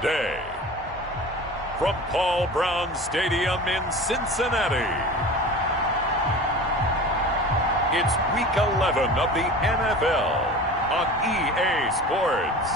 today, from Paul Brown Stadium in Cincinnati, it's Week 11 of the NFL on EA Sports.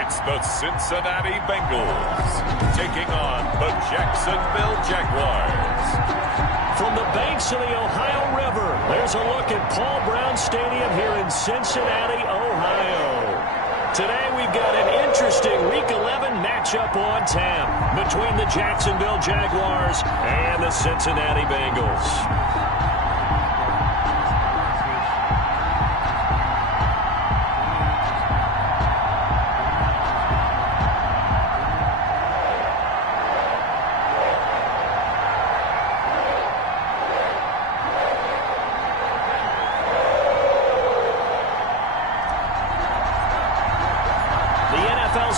It's the Cincinnati Bengals taking on the Jacksonville Jaguars. From the banks of the Ohio River, there's a look at Paul Brown Stadium here in Cincinnati, Ohio. Today we've got an interesting Week 11 matchup on tap between the Jacksonville Jaguars and the Cincinnati Bengals.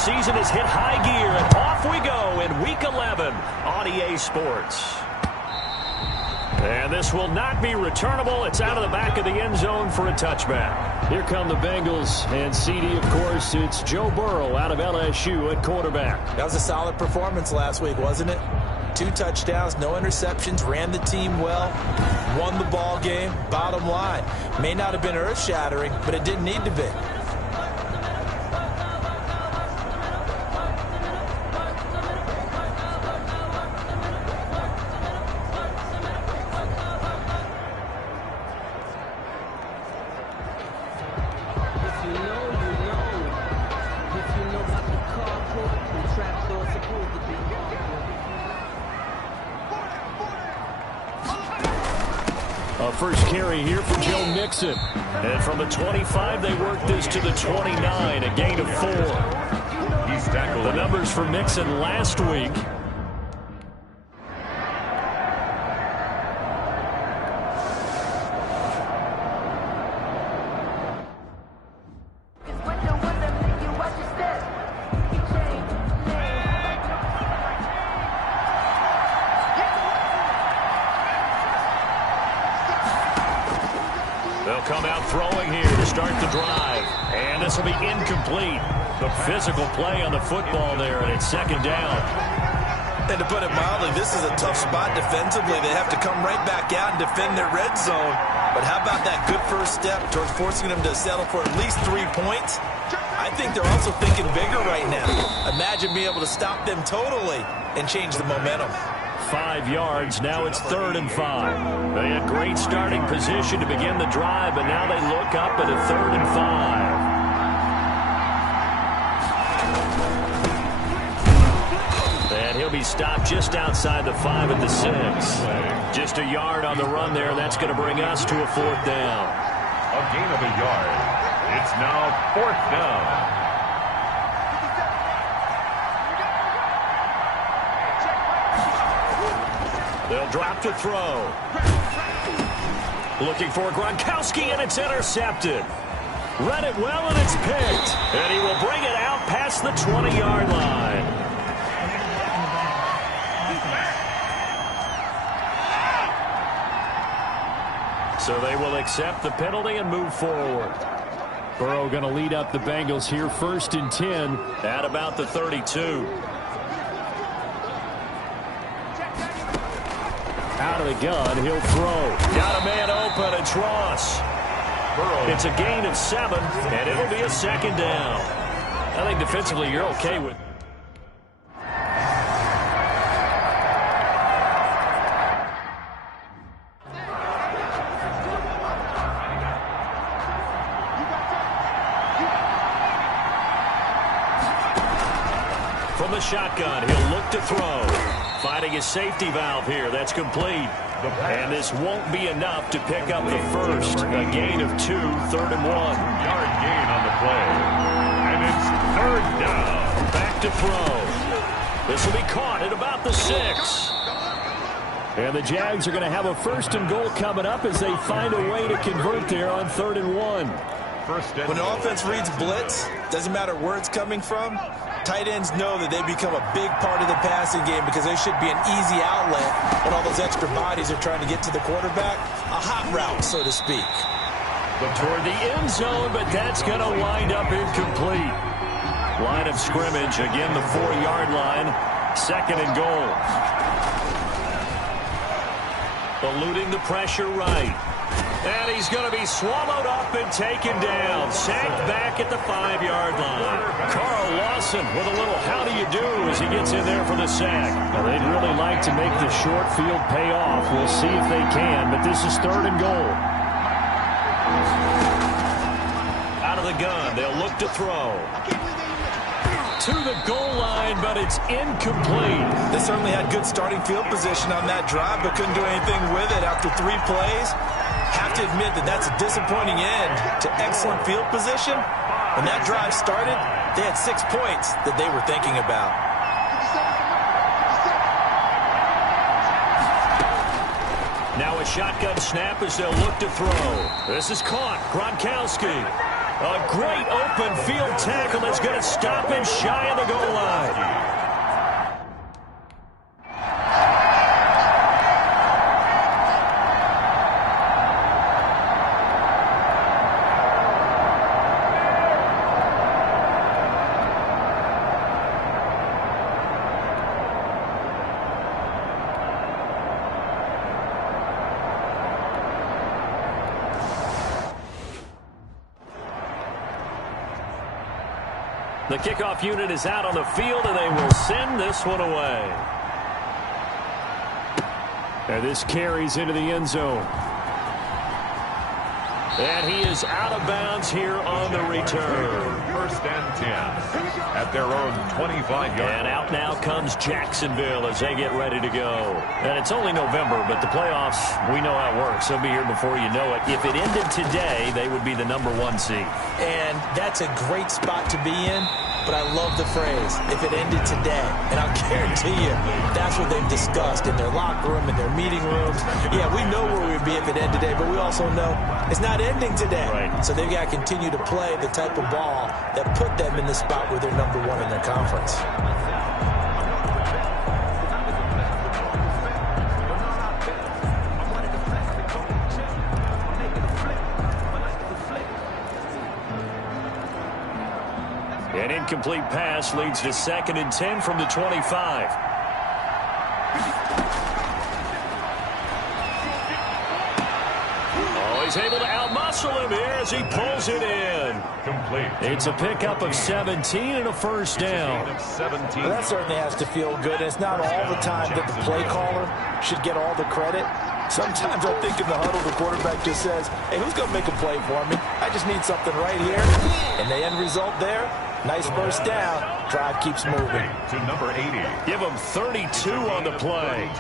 Season has hit high gear, and off we go in Week 11 on EA Sports. And this will not be returnable. It's out of the back of the end zone for a touchback. Here come the Bengals, and CD, of course, it's Joe Burrow out of LSU at quarterback. That was a solid performance last week, wasn't it? 2 touchdowns, no interceptions, ran the team well, won the ball game. Bottom line, may not have been earth-shattering, but it didn't need to be. First carry here for Joe Mixon. And from the 25, they work this to the 29, a gain of 4. He's tackled. The numbers for Mixon last week. They'll come out throwing here to start the drive. And this will be incomplete. The physical play on the football there, and it's second down. And to put it mildly, this is a tough spot defensively. They have to come right back out and defend their red zone. But how about that good first step towards forcing them to settle for at least 3 points? I think they're also thinking bigger right now. Imagine being able to stop them totally and change the momentum. 5 yards. Now it's 3rd and 5. They had great starting position to begin the drive, but now they look up at a 3rd and 5. And he'll be stopped just outside the 5 at the 6. Just a yard on the run there. That's going to bring us to a 4th down. A gain of a yard. It's now 4th down. They'll drop to throw. Looking for Gronkowski, and it's intercepted. Read it well, and it's picked. And he will bring it out past the 20-yard line. So they will accept the penalty and move forward. Burrow going to lead up the Bengals here, 1st and 10 at about the 32. Out of the gun, he'll throw. Got a man open, it's Ross. Burrow. It's a gain of 7, and it'll be a 2nd down. I think defensively you're okay with. From the shotgun, he'll look to throw. Finding his safety valve here. That's complete. And this won't be enough to pick up the first. A gain of 2, 3rd and 1. Yard gain on the play. And it's 3rd down. Back to throw. This will be caught at about the 6. And the Jags are going to have a 1st and goal coming up as they find a way to convert there on 3rd and 1. When an offense reads blitz, doesn't matter where it's coming from, tight ends know that they become a big part of the passing game because they should be an easy outlet when all those extra bodies are trying to get to the quarterback. A hot route, so to speak. Toward the end zone, but that's going to wind up incomplete. Line of scrimmage, again the 4-yard line. 2nd and goal. Eluding the pressure right. And he's going to be swallowed up and taken down. Sacked back at the 5-yard line. Carl Lawson with a little how do you do as he gets in there for the sack. Now, they'd really like to make the short field pay off. We'll see if they can, but this is 3rd and goal. Out of the gun, they'll look to throw. To the goal line, but it's incomplete. They certainly had good starting field position on that drive, but couldn't do anything with it after 3 plays. Have to admit that that's a disappointing end to excellent field position. When that drive started, they had 6 points that they were thinking about. Now a shotgun snap as they'll look to throw. This is caught. Gronkowski. A great open field tackle that's going to stop him shy of the goal line. The kickoff unit is out on the field, and they will send this one away. And this carries into the end zone. And he is out of bounds here on the return. 1st and 10 at their own 25-yard line. And out now comes Jacksonville as they get ready to go. And it's only November, but the playoffs, we know how it works. They'll be here before you know it. If it ended today, they would be the #1 seed. And that's a great spot to be in, but I love the phrase, if it ended today. And I'll guarantee you, that's what they've discussed in their locker room, in their meeting rooms. Yeah, we know where we'd be if it ended today, but we also know it's not ending today. Right. So they've got to continue to play the type of ball that put them in the spot where they're #1 in their conference. An incomplete pass leads to 2nd and 10 from the 25. Oh, he's able to outmuscle him here as he pulls it in. Complete. It's a pickup of 17 and a 1st down. Well, that certainly has to feel good. It's not all the time that the play caller should get all the credit. Sometimes I think in the huddle, the quarterback just says, hey, who's going to make a play for me? I just need something right here. And the end result there, nice first down. Drive keeps moving. To number 80. Give him 32 on the play.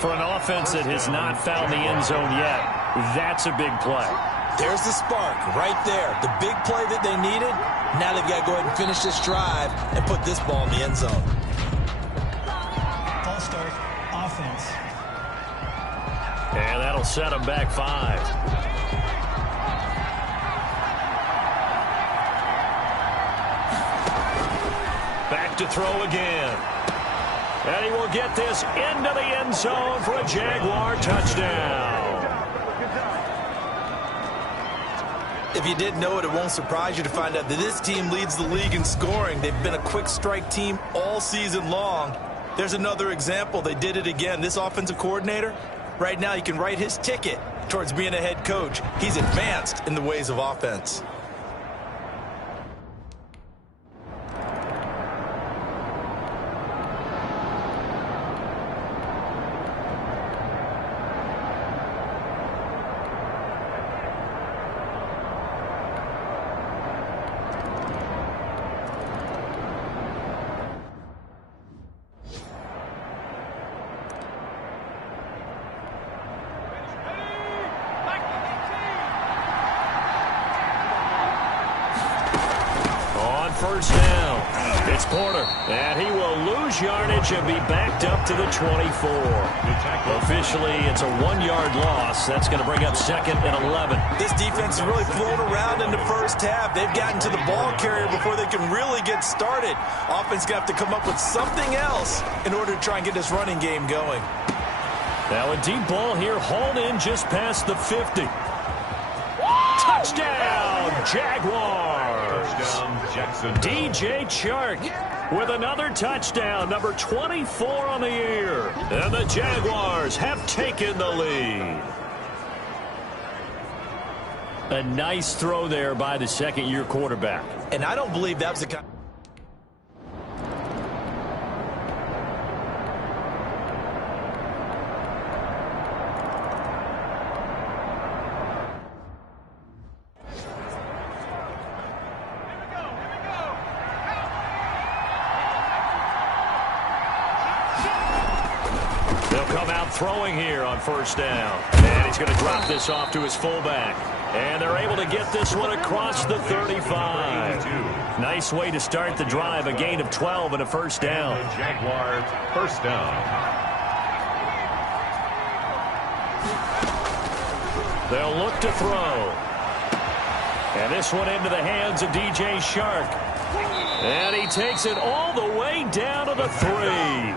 For an offense that has not found the end zone yet, that's a big play. There's the spark right there. The big play that they needed. Now they've got to go ahead and finish this drive and put this ball in the end zone. Ball start, offense. And that'll set him back 5. Back to throw again. And he will get this into the end zone for a Jaguar touchdown. If you didn't know it, it won't surprise you to find out that this team leads the league in scoring. They've been a quick strike team all season long. There's another example. They did it again. This offensive coordinator, right now, he can write his ticket towards being a head coach. He's advanced in the ways of offense. It's Porter, and he will lose yardage and be backed up to the 24. Officially, it's a 1-yard loss. That's going to bring up 2nd and 11. This defense has really flown around in the first half. They've gotten to the ball carrier before they can really get started. Offense going to have to come up with something else in order to try and get this running game going. Now a deep ball here, hauled in just past the 50. Touchdown, Jaguars! DJ Chark with another touchdown, number 24 on the year. And the Jaguars have taken the lead. A nice throw there by the second-year quarterback. And I don't believe that was the kind. Throwing here on first down. And he's going to drop this off to his fullback. And they're able to get this one across the 35. Nice way to start the drive. A gain of 12 and a first down. Jaguars first down. They'll look to throw. And this one into the hands of DJ Chark. And he takes it all the way down to the 3.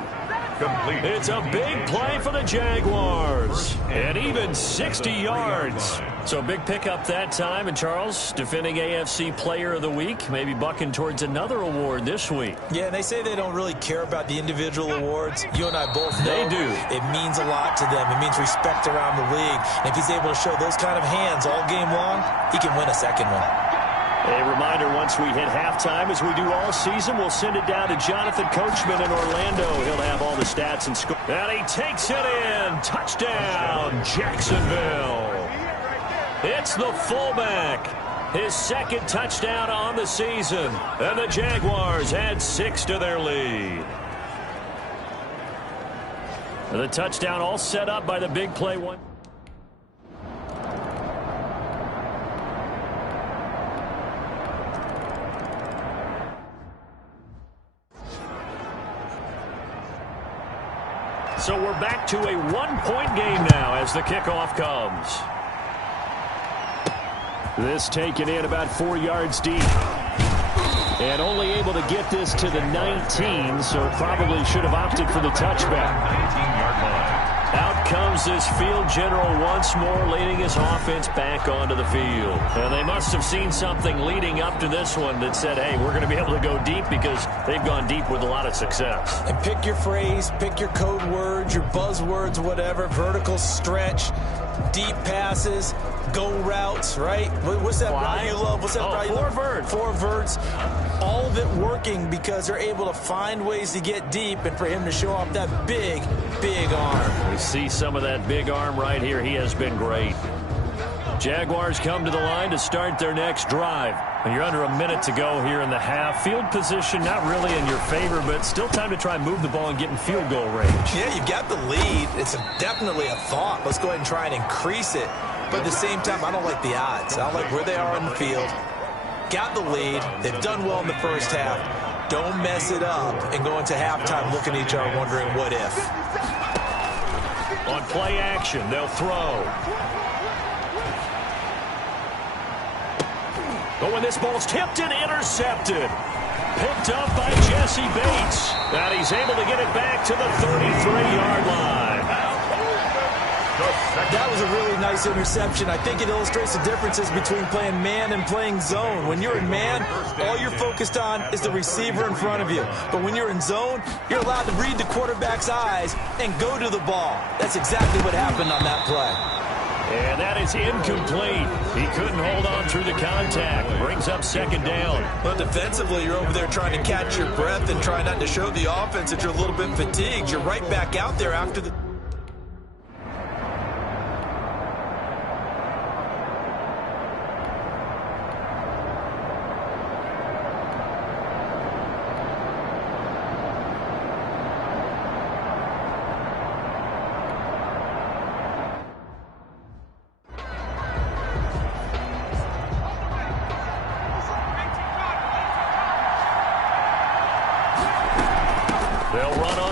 It's a big play for the Jaguars. And even 60 yards. So big pickup that time. And Charles, defending AFC Player of the Week, maybe bucking towards another award this week. Yeah, and they say they don't really care about the individual awards. You and I both know they do. It means a lot to them. It means respect around the league. And if he's able to show those kind of hands all game long, he can win a second one. A reminder, once we hit halftime, as we do all season, we'll send it down to Jonathan Coachman in Orlando. He'll have all the stats and scores. And he takes it in. Touchdown, Jacksonville. It's the fullback. His second touchdown on the season. And the Jaguars add 6 to their lead. And the touchdown all set up by the big play one. So we're back to a one-point game now as the kickoff comes. This taken in about 4 yards deep. And only able to get this to the 19, so probably should have opted for the touchback. 19-yard line. Out comes this field general once more, leading his offense back onto the field. And they must have seen something leading up to this one that said, hey, we're going to be able to go deep, because they've gone deep with a lot of success. And pick your phrase, pick your code words, your buzzwords, whatever, vertical stretch, deep passes, go routes, right? What's that route you love? What's that route you love? 4 verts. 4 verts. All of it working because they're able to find ways to get deep, and for him to show off that big, big arm. We see some of that big arm right here. He has been great. Jaguars come to the line to start their next drive. And you're under a minute to go here in the half. Field position not really in your favor, but still time to try and move the ball and get in field goal range. Yeah, you've got the lead. It's definitely a thought. Let's go ahead and try and increase it. But at the same time, I don't like the odds. I don't like where they are on the field. Got the lead. They've done well in the first half. Don't mess it up and go into halftime looking at each other wondering what if. On play action, they'll throw. But when this ball's tipped and intercepted. Picked up by Jesse Bates. And he's able to get it back to the 33-yard line. That was a really nice interception. I think it illustrates the differences between playing man and playing zone. When you're in man, all you're focused on is the receiver in front of you. But when you're in zone, you're allowed to read the quarterback's eyes and go to the ball. That's exactly what happened on that play. And that is incomplete. He couldn't hold on through the contact. Brings up second down. Well, defensively, you're over there trying to catch your breath and try not to show the offense that you're a little bit fatigued. You're right back out there after the...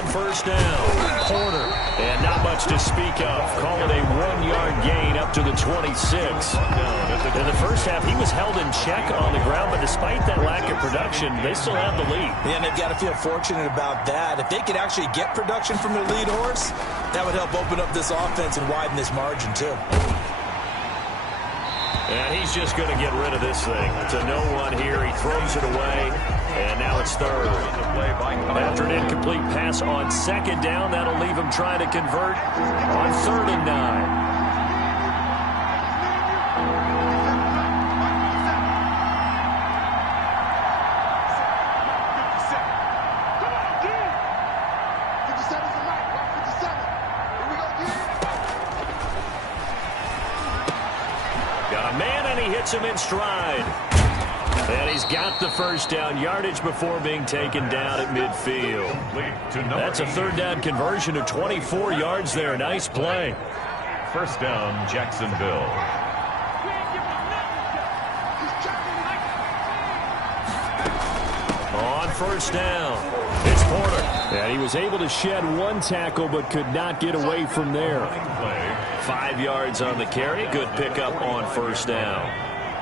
first down. Porter. And not much to speak of. Call it a 1-yard gain up to the 26. In the first half, he was held in check on the ground, but despite that lack of production, they still have the lead. Yeah, and they've got to feel fortunate about that. If they could actually get production from their lead horse, that would help open up this offense and widen this margin, too. And he's just going to get rid of this thing. To no one here. He throws it away. And now it's third. After an incomplete pass on second down, that'll leave him trying to convert on 3rd and 9. Hits him in stride. And he's got the first down yardage before being taken down at midfield. That's a 3rd down conversion of 24 yards there. Nice play. First down, Jacksonville. On first down, it's Porter. And he was able to shed one tackle but could not get away from there. 5 yards on the carry. Good pickup on first down.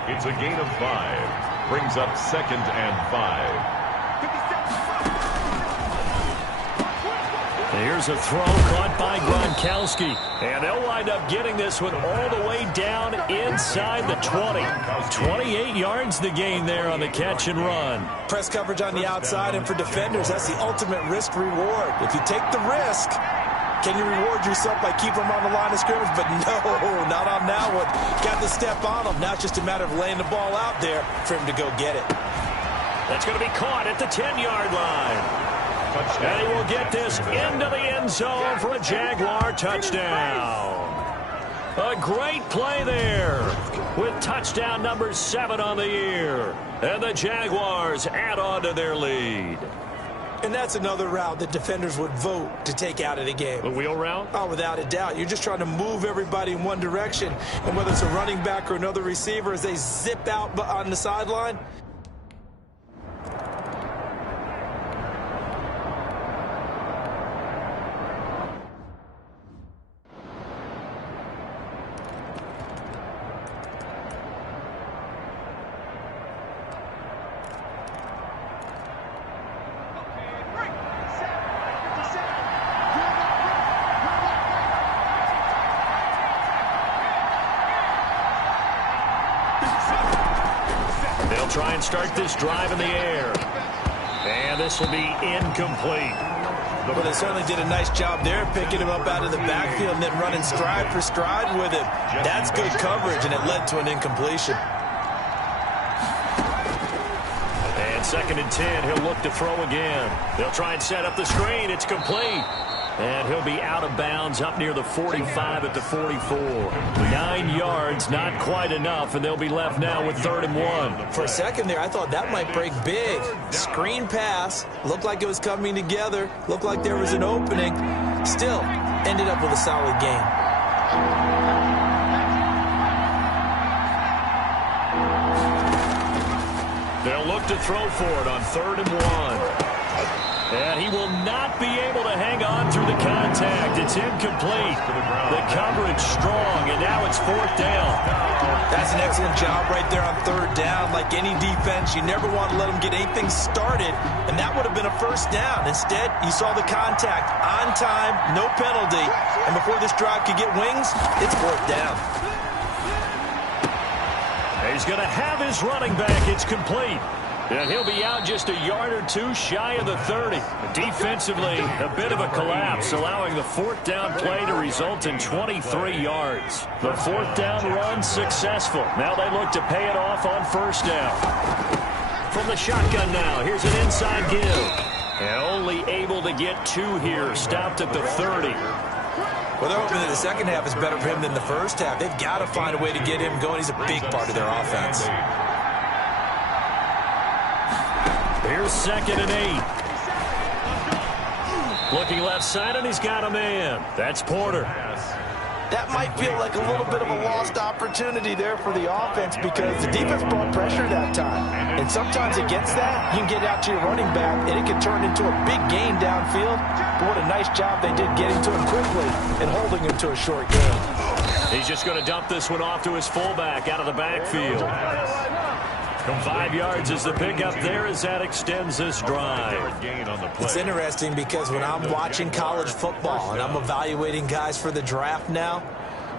It's a gain of 5. Brings up 2nd and 5. Here's a throw caught by Gronkowski. And they'll wind up getting this one all the way down inside the 20. 28 yards the gain there on the catch and run. Press coverage on the outside, and for defenders, that's the ultimate risk-reward. If you take the risk, can you reward yourself by keeping them on the line of scrimmage? But no, not on that one. Got the step on them. Now it's just a matter of laying the ball out there for him to go get it. That's going to be caught at the 10-yard line. And he will get this into the end zone for a Jaguar touchdown. A great play there with touchdown number 7 on the year. And the Jaguars add on to their lead. And that's another route that defenders would vote to take out of the game. A wheel route? Oh, without a doubt. You're just trying to move everybody in one direction. And whether it's a running back or another receiver, as they zip out on the sideline, try and start this drive in the air. And this will be incomplete. Well, they certainly did a nice job there, picking him up out of the backfield and then running stride for stride with him. That's good coverage, and it led to an incompletion. And 2nd and 10, he'll look to throw again. They'll try and set up the screen. It's complete. And he'll be out of bounds up near the 45 at the 44. 9 yards, not quite enough, and they'll be left now with 3rd and 1. For a second there, I thought that might break big. Screen pass, looked like it was coming together, looked like there was an opening. Still, ended up with a solid gain. They'll look to throw for it on 3rd and 1. And he will not be able to hang on through the contact. It's incomplete. The coverage strong, and now it's 4th down. That's an excellent job right there on 3rd down. Like any defense, you never want to let them get anything started, and that would have been a 1st down. Instead, you saw the contact on time, no penalty, and before this drive could get wings, it's 4th down. He's going to have his running back. It's complete. And he'll be out just a yard or 2 shy of the 30. Defensively, a bit of a collapse, allowing the 4th down play to result in 23 yards. The 4th down run successful. Now they look to pay it off on 1st down. From the shotgun now, here's an inside give. And only able to get 2 here, stopped at the 30. Well, they're hoping that the second half is better for him than the first half. They've got to find a way to get him going. He's a big part of their offense. Here's 2nd and 8. Looking left side, and he's got a man. That's Porter. that might feel like a little bit of a lost opportunity there for the offense because the defense brought pressure that time. And sometimes against that, you can get out to your running back, and it can turn into a big gain downfield. But what a nice job they did getting to him quickly and holding him to a short gain. He's just going to dump this one off to his fullback out of the backfield. 5 yards is the pickup there as that extends this drive. It's interesting because when I'm watching college football and I'm evaluating guys for the draft now,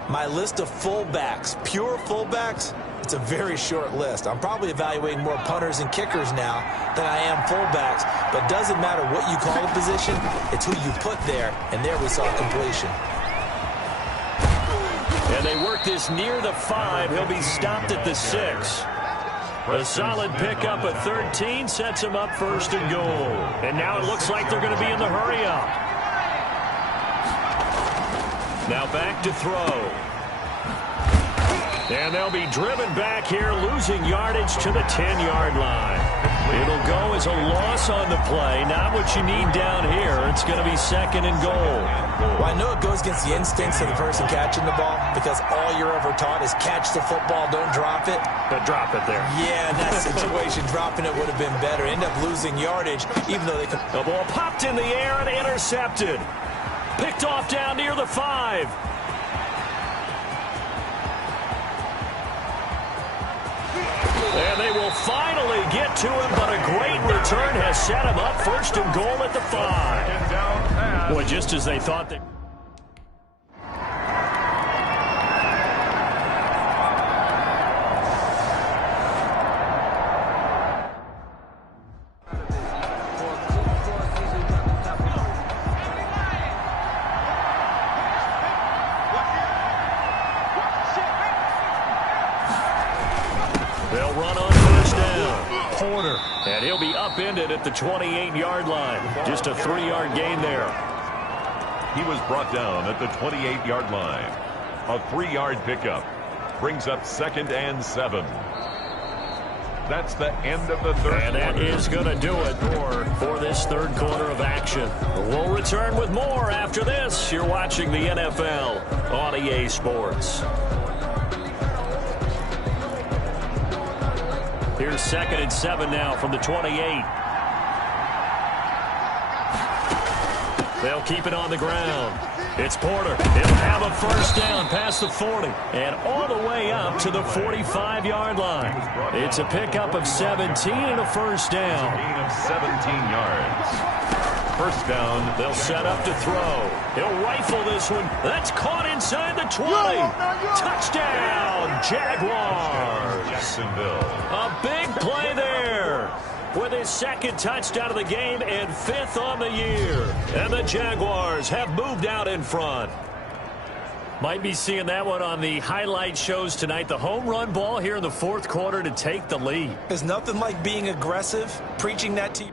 my list of fullbacks, pure fullbacks, it's a very short list. I'm probably evaluating more punters and kickers now than I am fullbacks, but it doesn't matter what you call a position, it's who you put there, and there we saw completion. And they work this near the 5. He'll be stopped at the 6. A solid pickup at 13 sets him up first and goal. And now it looks like they're going to be in the hurry-up. Now back to throw. And they'll be driven back here, losing yardage to the 10-yard line. It'll go as a loss on the play. Not what you need down here. It's going to be second and goal. Well, I know it goes against the instincts of the person catching the ball because all you're ever taught is catch the football, don't drop it. But drop it there. Yeah, in that situation, dropping it would have been better. End up losing yardage, even though they could. The ball popped in the air and intercepted. Picked off down near the 5. And they will finally get to him, but a great return has set him up first and goal at the 5. Boy, just as they thought they... They'll run on first down. Porter. And he'll be upended at the 28-yard line. Just a 3-yard gain there. He was brought down at the 28-yard line. A 3-yard pickup brings up 2nd and 7. That's the end of the third And that is going to do it for this third quarter of action. We'll return with more after this. You're watching the NFL on EA Sports. Here's 2nd and 7 now from the 28. They'll keep it on the ground. It's Porter. He'll have a first down past the 40 and all the way up to the 45-yard line. It's a pickup of 17 and a first down. Gain of 17 yards. First down. They'll set up to throw. He'll rifle this one. That's caught inside the 20. Touchdown, Jaguars. Jacksonville. A big play there with his 2nd touchdown of the game and 5th on the year. And the Jaguars have moved out in front. Might be seeing that one on the highlight shows tonight. The home run ball here in the 4th quarter to take the lead. There's nothing like being aggressive, preaching that to you.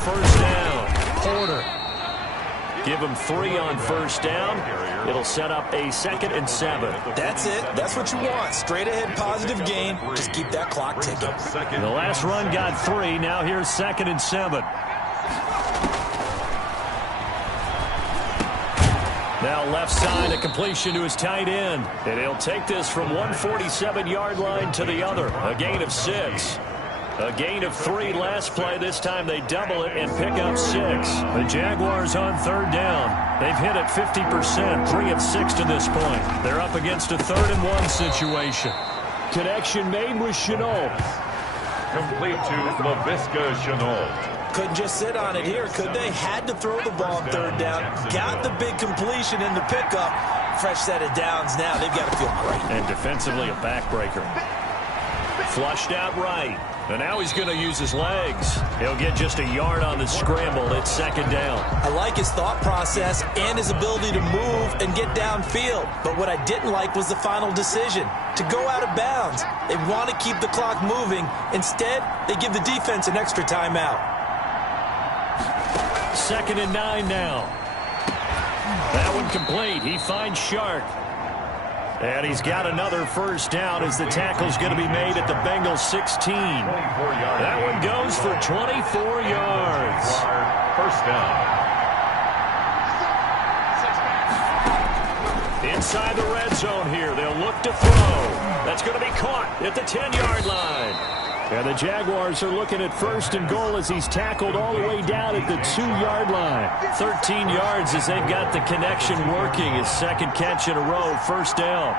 First down, Porter. Give him 3 on first down. It'll set up a 2nd and 7. That's it. That's what you want. Straight ahead, positive gain. Just keep that clock ticking. The last run got 3. Now here's 2nd and 7. Now left side, a completion to his tight end. And he'll take this from 147-yard line to the other. A gain of 6. A gain of 3 last play. This time they double it and pick up 6. The Jaguars on 3rd down. They've hit it 50%, 3 of 6 to this point. They're up against a 3rd and 1 situation. Connection made with Chenault. Complete to LaVisca Chenault. Couldn't just sit on it here, could they? Had to throw the ball on 3rd down. Got the big completion in the pickup. Fresh set of downs now. They've got to feel great. And defensively a backbreaker. Flushed out right. And now he's going to use his legs. He'll get just a yard on the scramble. It's second down. I like his thought process and his ability to move and get downfield. But what I didn't like was the final decision, to go out of bounds. They want to keep the clock moving. Instead, they give the defense an extra timeout. 2nd and 9 now. That one complete. He finds Shark. And he's got another first down as the tackle's going to be made at the Bengals 16. That one goes for 24 yards. First down. Inside the red zone here. They'll look to throw. That's going to be caught at the 10-yard line. And the Jaguars are looking at 1st and goal as he's tackled all the way down at the 2-yard line. 13 yards as they've got the connection working. His second catch in a row, first down.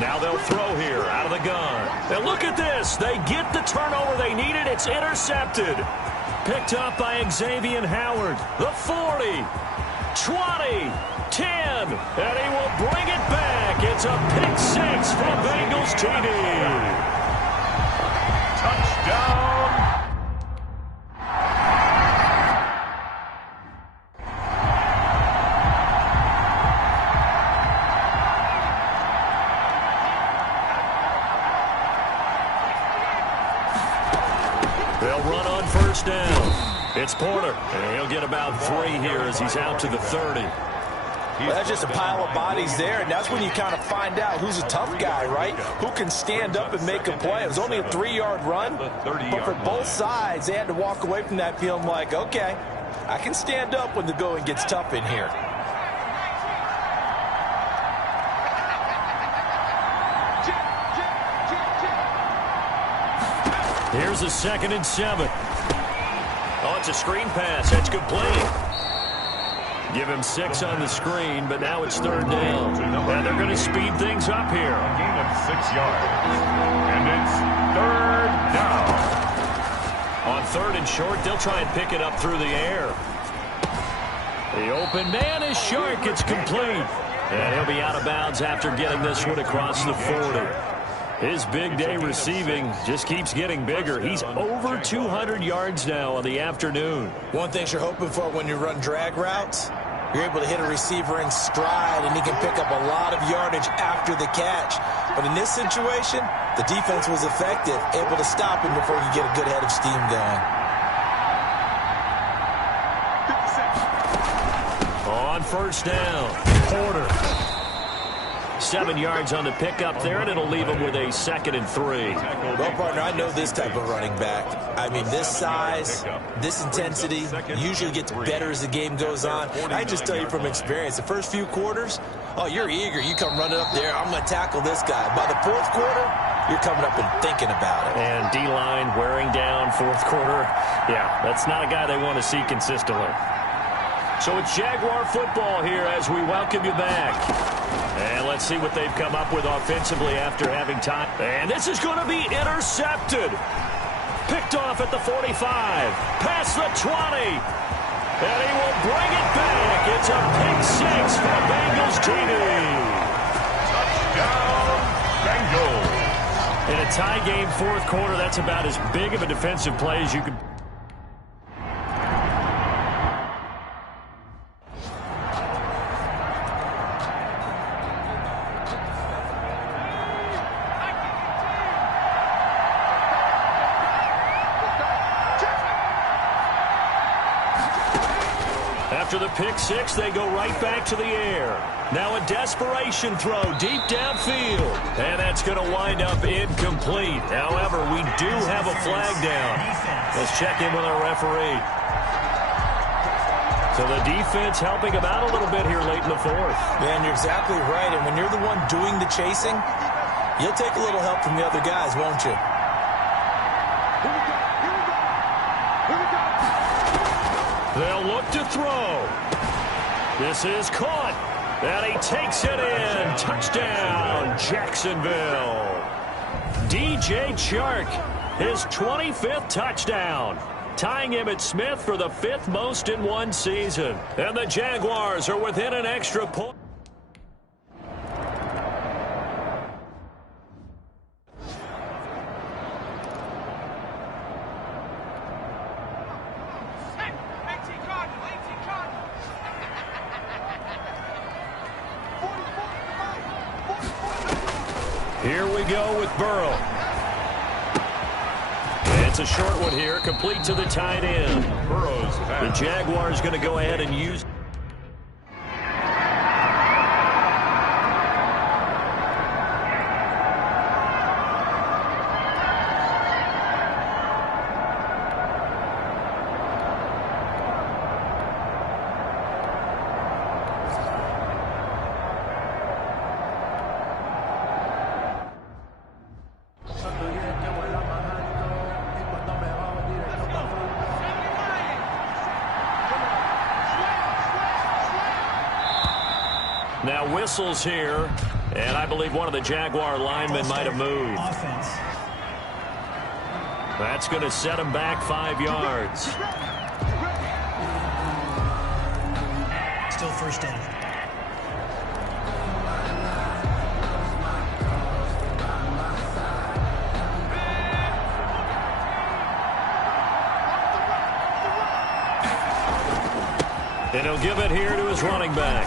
Now they'll throw here out of the gun. And look at this. They get the turnover they needed. It's intercepted. Picked up by Xavier Howard. The 40, 20, 10, and he will bring it back. It's a pick 6 for the Bengals TD. Touchdown. They'll run on first down. It's Porter, and he'll get about 3 here as he's out to the 30. Well, that's just a pile of bodies there, and that's when you kind of find out who's a tough guy, right? Who can stand up and make a play. It was only a 3-yard run, but for both sides, they had to walk away from that feeling like, okay, I can stand up when the going gets tough in here. Here's a 2nd and 7. Oh, it's a screen pass. That's complete. Give him 6 on the screen, but now it's 3rd down. And they're going to speed things up here. A gain of 6 yards. And it's 3rd down. On 3rd and short, they'll try and pick it up through the air. The open man is Shark. It's complete. And he'll be out of bounds after getting this one across the 40. His big day receiving just keeps getting bigger. He's over 200 yards now on the afternoon. One thing you're hoping for when you run drag routes, you're able to hit a receiver in stride, and he can pick up a lot of yardage after the catch. But in this situation, the defense was effective, able to stop him before he get a good head of steam going. On first down, Porter. 7 yards on the pickup there, and it'll leave him with a 2nd and 3. Well, partner, I know this type of running back. I mean, this size, this intensity usually gets better as the game goes on. I just tell you from experience, the first few quarters, oh, you're eager. You come running up there, I'm going to tackle this guy. By the 4th quarter, you're coming up and thinking about it. And D-line wearing down 4th quarter. Yeah, that's not a guy they want to see consistently. So it's Jaguar football here as we welcome you back. And let's see what they've come up with offensively after having time. And this is going to be intercepted. Picked off at the 45. Past the 20. And he will bring it back. It's a pick 6 for the Bengals TD. Touchdown, Bengals. In a tie game 4th quarter, that's about as big of a defensive play as you could. After the pick 6, they go right back to the air. Now a desperation throw deep downfield. And that's going to wind up incomplete. However, we do have a flag down. Let's check in with our referee. So the defense helping him out a little bit here late in the 4th. Man, you're exactly right. And when you're the one doing the chasing, you'll take a little help from the other guys, won't you? They'll look to throw. This is caught. And he takes it in. Touchdown, Jacksonville. DJ Chark, his 25th touchdown. Tying Emmitt Smith for the 5th most in one season. And the Jaguars are within an extra point. Here we go with Burrow. It's a short one here, complete to the tight end. Burrow's The Jaguars going to go ahead and use. Now whistles here, and I believe one of the Jaguar linemen might have moved. That's going to set him back 5 yards. Still first down. And he'll give it here to his running back.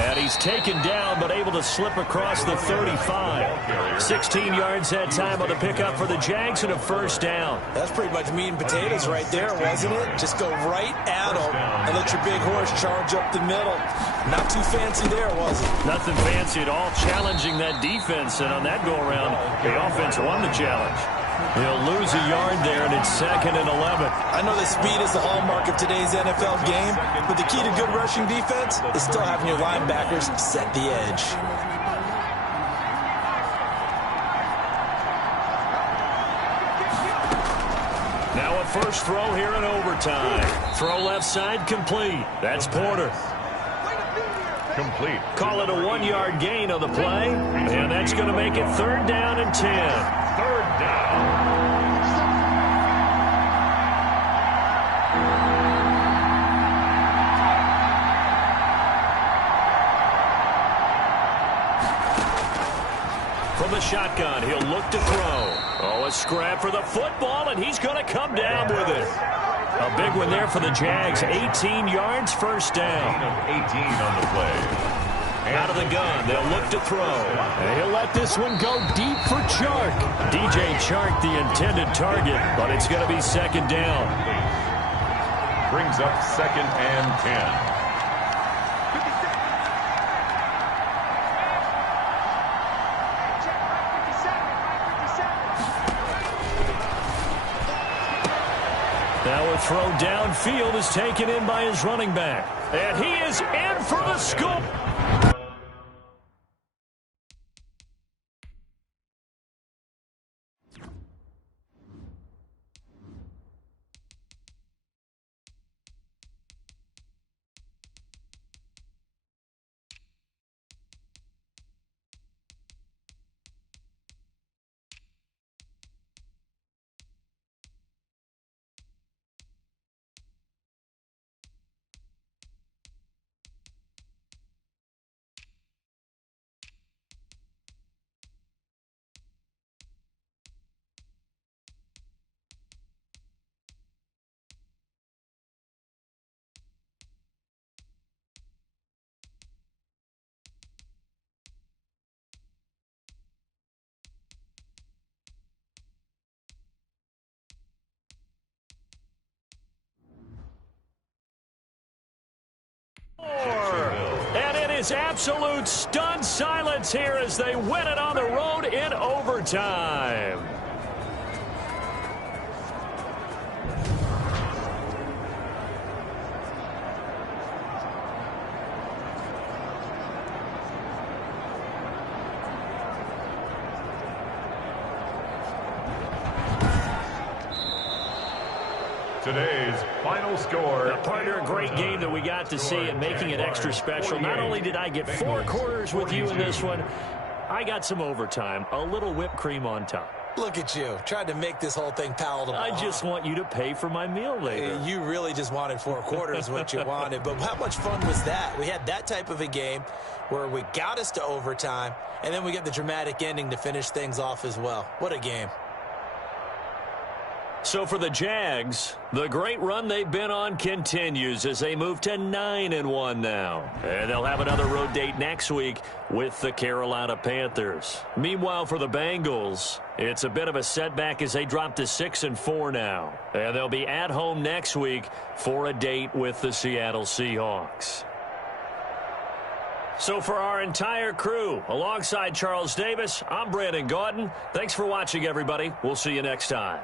And he's taken down, but able to slip across the 35. 16 yards that time on the pickup for the Jags and a first down. That's pretty much meat and potatoes right there, wasn't it? Just go right at them and let your big horse charge up the middle. Not too fancy there, was it? Nothing fancy at all, challenging that defense. And on that go-around, the offense won the challenge. He'll lose a yard there, and it's 2nd and 11. I know that speed is the hallmark of today's NFL game, but the key to good rushing defense is still having your linebackers set the edge. Now a first throw here in overtime. Throw left side complete. That's Porter. complete. Call it a 1-yard gain on the play, and that's going to make it 3rd down and 10. 3rd down. From the shotgun, he'll look to throw. Oh, a scrap for the football, and he's going to come down with it. A big one there for the Jags. 18 yards, first down. 18 on the play. Out of the gun, they'll look to throw. And he'll let this one go deep for Chark. DJ Chark, the intended target, but it's going to be 2nd down. Brings up 2nd and 10. Now a throw downfield is taken in by his running back. And he is in for the scoop. And it is absolute stunned silence here as they win it on the road in overtime. Today's final score. Partner, a great game that we got to see and making it extra special. Not only did I get 4 quarters with you in this one, I got some overtime, a little whipped cream on top. Look at you, tried to make this whole thing palatable. I just want you to pay for my meal later. You really just wanted 4 quarters what you wanted, but how much fun was that? We had that type of a game where we got us to overtime, and then we get the dramatic ending to finish things off as well. What a game. So for the Jags, the great run they've been on continues as they move to 9-1 now. And they'll have another road date next week with the Carolina Panthers. Meanwhile, for the Bengals, it's a bit of a setback as they drop to 6-4 now. And they'll be at home next week for a date with the Seattle Seahawks. So for our entire crew, alongside Charles Davis, I'm Brandon Gaudin. Thanks for watching, everybody. We'll see you next time.